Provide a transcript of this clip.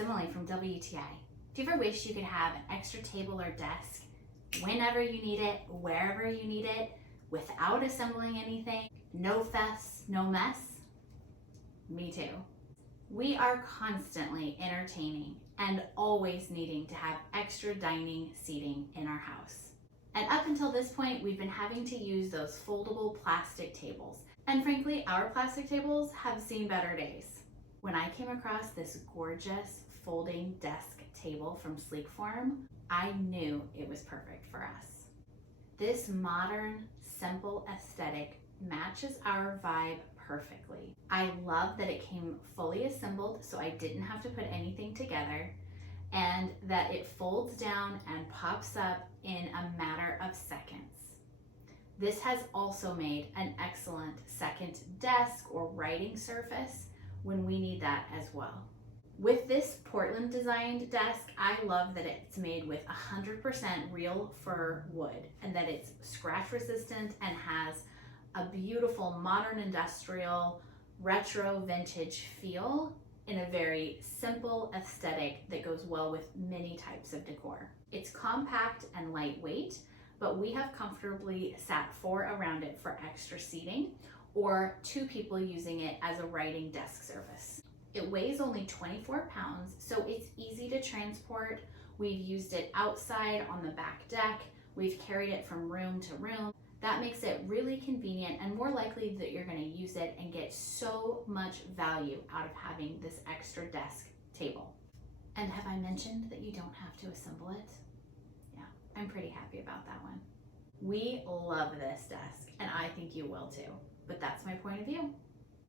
Emily from WTI. Do you ever wish you could have an extra table or desk whenever you need it, wherever you need it, without assembling anything? No fuss, no mess? Me too. We are constantly entertaining and always needing to have extra dining seating in our house. And up until this point, we've been having to use those foldable plastic tables. And frankly, our plastic tables have seen better days. When I came across this gorgeous folding desk table from Sleekform, I knew it was perfect for us. This modern, simple aesthetic matches our vibe perfectly. I love that it came fully assembled, so I didn't have to put anything together, and that it folds down and pops up in a matter of seconds. This has also made an excellent second desk or writing surface when we need that as well. With this Portland designed desk, I love that it's made with 100% real fir wood and that it's scratch resistant and has a beautiful modern industrial retro vintage feel in a very simple aesthetic that goes well with many types of decor. It's compact and lightweight, but we have comfortably sat 4 around it for extra seating or 2 people using it as a writing desk surface. It weighs only 24 pounds, so it's easy to transport. We've used it outside on the back deck. We've carried it from room to room. That makes it really convenient and more likely that you're going to use it and get so much value out of having this extra desk table. And have I mentioned that you don't have to assemble it? Yeah, I'm pretty happy about that one. We love this desk and I think you will too, but that's my point of view.